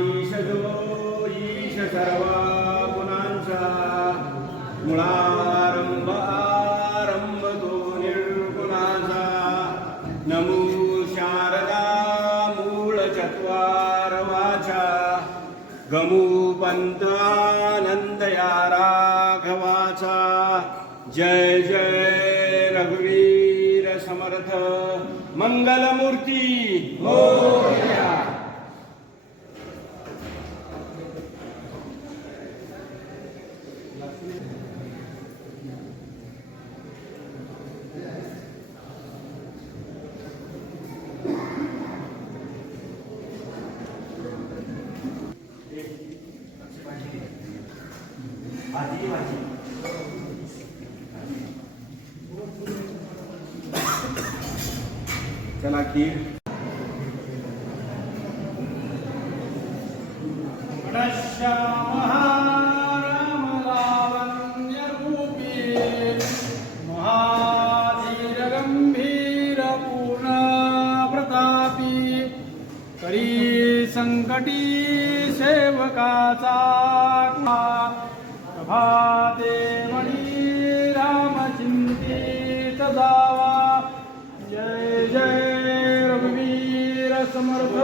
ईश जो ईश सर्व गुणांचा मुळारंभ आरंभ तो निर्गुणाचा नमो शारदा मूळ चत्वार वाचा गमू पंत आनंद या राघवाचा जय जय रघुवीर समर्थ मंगलमूर्ती मोरया. चला की महाधीरगंभीर पूर्ण प्रतापी करी संकटी सेवकाचा प्रभाते मणी रामचिंतित जावा. जय जय रघुवीर समर्थ